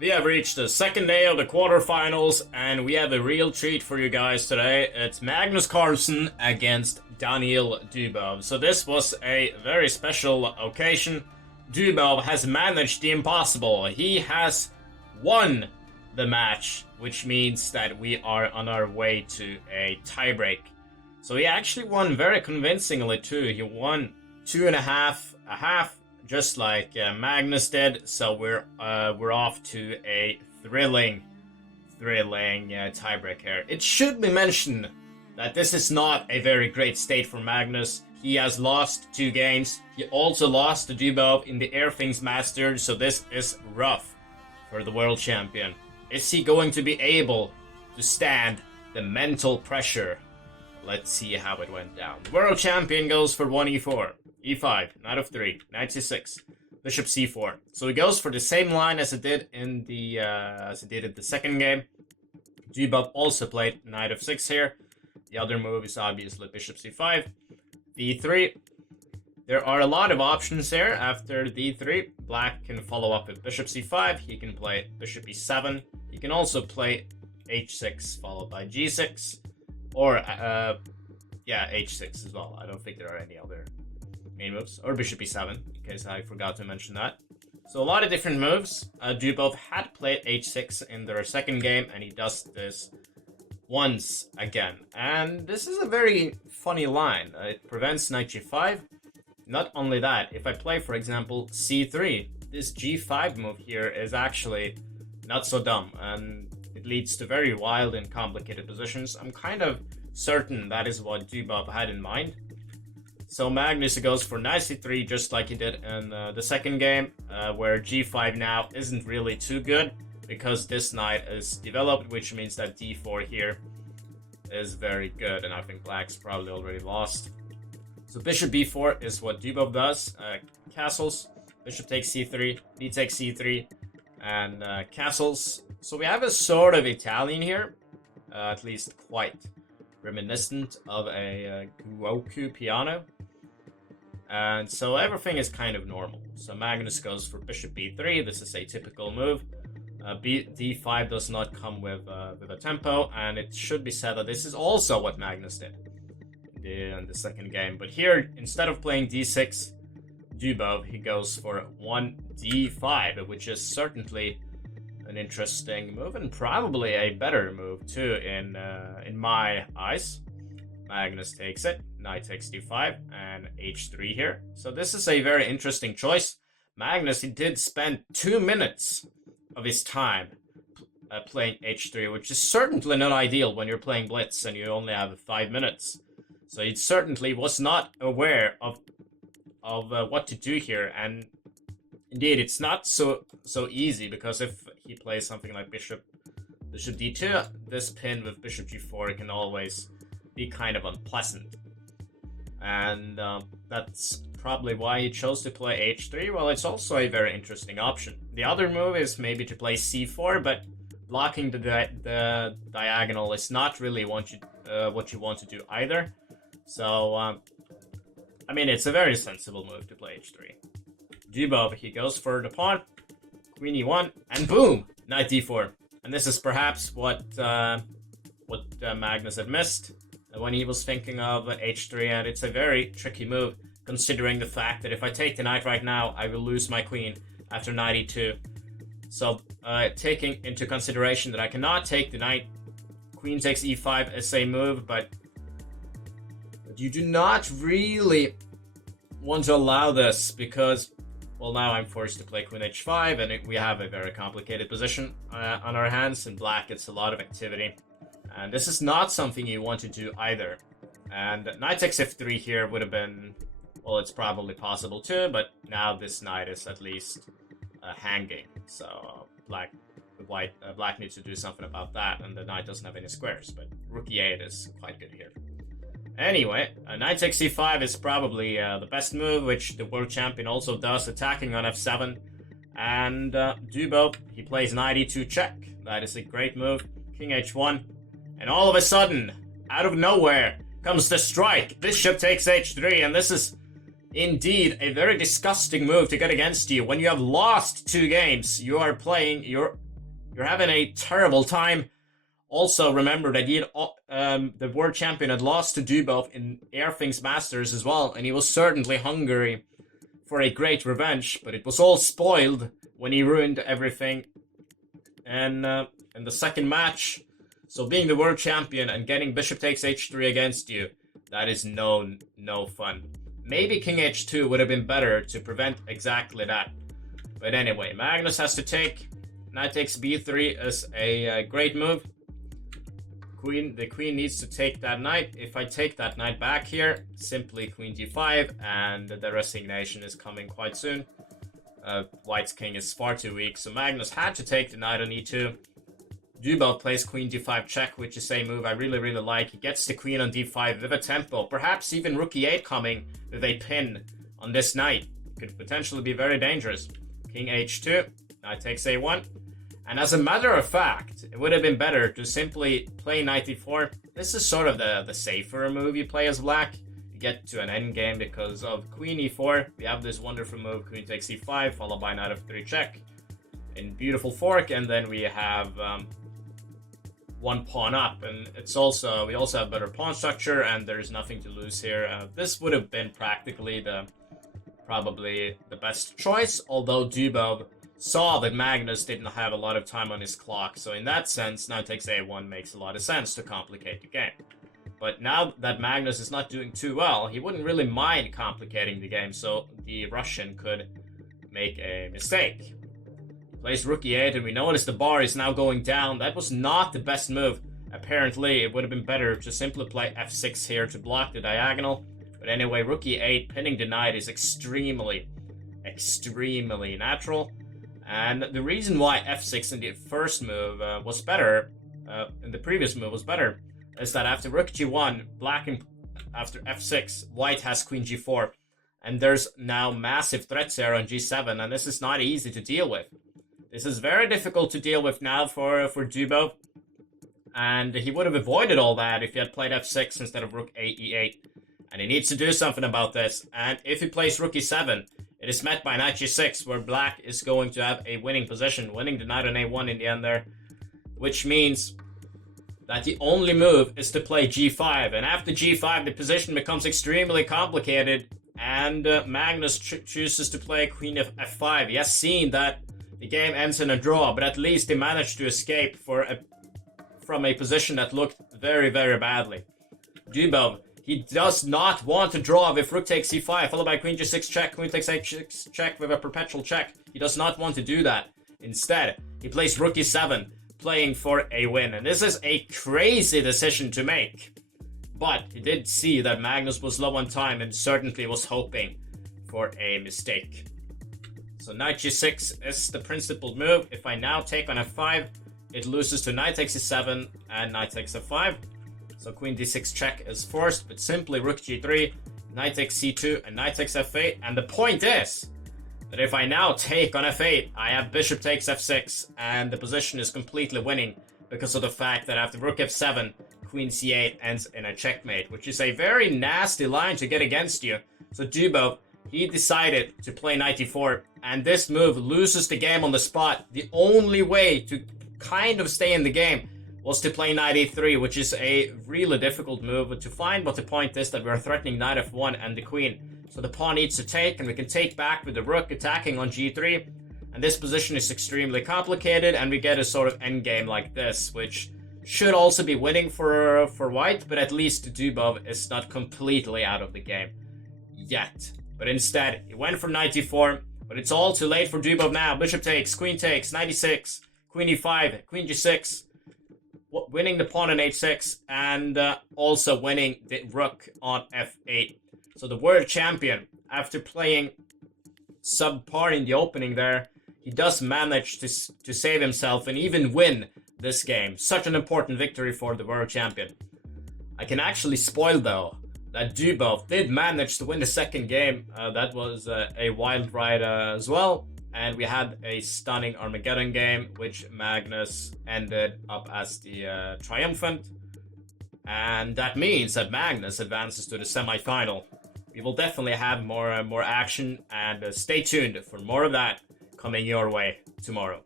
We have reached the second day of the quarterfinals, and we have a real treat for you guys today. It's Magnus Carlsen against Daniil Dubov. So this was a very special occasion. Dubov has managed the impossible. He has won the match, which means that we are on our way to a tiebreak. So he actually won very convincingly too. He won 2.5, a half, just like Magnus did. So we're off to a thrilling tiebreak here. It should be mentioned that this is not a very great state for Magnus. He has lost 2 games. He also lost to Dubov in the Air Things Masters, so this is rough for the world champion. Is he going to be able to stand the mental pressure? Let's see how it went down. The world champion goes for 1e4, e5, knight of 3, knight c6, bishop c4. So he goes for the same line as it did in the second game. Dubov also played knight of 6 here. The other move is obviously bishop c5, d3. There are a lot of options here after d3. Black can follow up with bishop c5. He can play bishop e7. He can also play h6 followed by g6. Or, h6 as well. I don't think there are any other main moves. Or bishop e7, in case I forgot to mention that. So a lot of different moves. Dubov had played h6 in their second game, and he does this once again. And this is a very funny line. It prevents knight g5. Not only that, if I play, for example, c3, this g5 move here is actually not so dumb, and it leads to very wild and complicated positions. I'm kind of certain that is what Dubov had in mind. So Magnus goes for knight c3 just like he did in the second game, where g5 now isn't really too good because this knight is developed, which means that d4 here is very good, and I think black's probably already lost. So bishop b4 is what Dubov does. Castles, bishop takes c3, d takes c3, and castles. So we have a sort of Italian here, at least quite reminiscent of a Guoku piano. And so everything is kind of normal. So Magnus goes for bishop b3. This is a typical move. d5 does not come with a tempo, and it should be said that this is also what Magnus did in the second game. But here, instead of playing d6, Dubov, he goes for 1d5, which is certainly an interesting move and probably a better move too in my eyes. Magnus takes it, knight takes d5, and h3 here. So this is a very interesting choice. Magnus, he did spend 2 minutes of his time playing h3, which is certainly not ideal when you're playing blitz and you only have 5 minutes. So he certainly was not aware of what to do here, and indeed it's not so easy, because if he plays something like bishop d2, this pin with bishop g4 can always be kind of unpleasant, and that's probably why he chose to play h3. Well, it's also a very interesting option. The other move is maybe to play c4, but blocking the diagonal is not really what you want to do either. So I mean, it's a very sensible move to play h3. Dubov, he goes for the pawn, queen e1, and boom, knight d4. And this is perhaps what Magnus had missed when he was thinking of h3, and it's a very tricky move, considering the fact that if I take the knight right now, I will lose my queen after knight e2. So taking into consideration that I cannot take the knight, queen takes e5 is a move, but you do not really want to allow this, because, well, now I'm forced to play queen h5, and we have a very complicated position on our hands. In black, it's a lot of activity, and this is not something you want to do either. And knight takes f3 here would have been, well, it's probably possible too, but now this knight is at least hanging, so black needs to do something about that, and the knight doesn't have any squares, but rook e8 is quite good here. Anyway, knight takes c5 is probably the best move, which the world champion also does, attacking on f7. And Dubov, he plays knight e2 check. That is a great move. King h1. And all of a sudden, out of nowhere, comes the strike. Bishop takes h3, and this is indeed a very disgusting move to get against you. When you have lost 2 games, you are playing your you're having a terrible time. Also, remember that the world champion had lost to Dubov in Airthings Masters as well, and he was certainly hungry for a great revenge, but it was all spoiled when he ruined everything. And in the second match, so being the world champion and getting bishop takes h3 against you, that is no fun. Maybe king h2 would have been better to prevent exactly that. But anyway, Magnus has to take. Knight takes b3 is a great move. The queen needs to take that knight. If I take that knight back here, simply queen d5, and the resignation is coming quite soon. White's king is far too weak, so Magnus had to take the knight on e2. Dubov plays queen d5 check, which is a move I really like. He gets the queen on d5 with a tempo, perhaps even rook e8 coming with a pin on this knight. Could potentially be very dangerous. King h2, knight takes a1. And as a matter of fact, it would have been better to simply play knight e4. This is sort of the safer move you play as black. You get to an endgame because of queen e4. We have this wonderful move, queen takes e5, followed by knight f3 check in beautiful fork, and then we have one pawn up. And we also have better pawn structure, and there's nothing to lose here. This would have been practically probably the best choice, although Dubov saw that Magnus didn't have a lot of time on his clock, so in that sense, knight takes a1 makes a lot of sense to complicate the game. But now that Magnus is not doing too well, he wouldn't really mind complicating the game, so the Russian could make a mistake. Plays rook e8, and we notice the bar is now going down. That was not the best move. Apparently, it would have been better to simply play f6 here to block the diagonal. But anyway, rook e8, pinning the knight is extremely natural. And the reason why f6 in the first move was better, in the previous move was better, is that after rook g1, after f6, white has queen g4. And there's now massive threats here on g7, and this is not easy to deal with. This is very difficult to deal with now for Dubov. And he would have avoided all that if he had played f6 instead of rook e8. And he needs to do something about this. And if he plays rook e7, it is met by knight g6, where black is going to have a winning position, winning the knight on a1 in the end there, which means that the only move is to play g5. And after g5, the position becomes extremely complicated, and Magnus chooses to play queen of f5. He has seen that the game ends in a draw, but at least he managed to escape from a position that looked very badly. Dubov, he does not want to draw with rook takes e5, followed by queen g6 check, queen takes h6 check with a perpetual check. He does not want to do that. Instead, he plays rook e7, playing for a win. And this is a crazy decision to make. But he did see that Magnus was low on time and certainly was hoping for a mistake. So knight g6 is the principled move. If I now take on f5, it loses to knight takes e7 and knight takes f5. So queen d6 check is forced, but simply rook g3, knight takes c2, and knight takes f8. And the point is that if I now take on f8, I have bishop takes f6, and the position is completely winning because of the fact that after rook f7, queen c8 ends in a checkmate, which is a very nasty line to get against you. So Dubov, he decided to play knight e4, and this move loses the game on the spot. The only way to kind of stay in the game was to play knight e3, which is a really difficult move to find, but the point is that we're threatening knight f1 and the queen. So the pawn needs to take, and we can take back with the rook attacking on g3, and this position is extremely complicated, and we get a sort of endgame like this, which should also be winning for white, but at least Dubov is not completely out of the game yet. But instead, he went for knight e4, but it's all too late for Dubov now. Bishop takes, knight e6, queen e5, queen g6, winning the pawn on h6, and also winning the rook on f8. So the world champion, after playing subpar in the opening there, he does manage to save himself and even win this game. Such an important victory for the world champion. I can actually spoil, though, that Dubov did manage to win the second game. That was a wild ride as well. And we had a stunning Armageddon game, which Magnus ended up as the triumphant. And that means that Magnus advances to the semi-final. We will definitely have more action, and stay tuned for more of that coming your way tomorrow.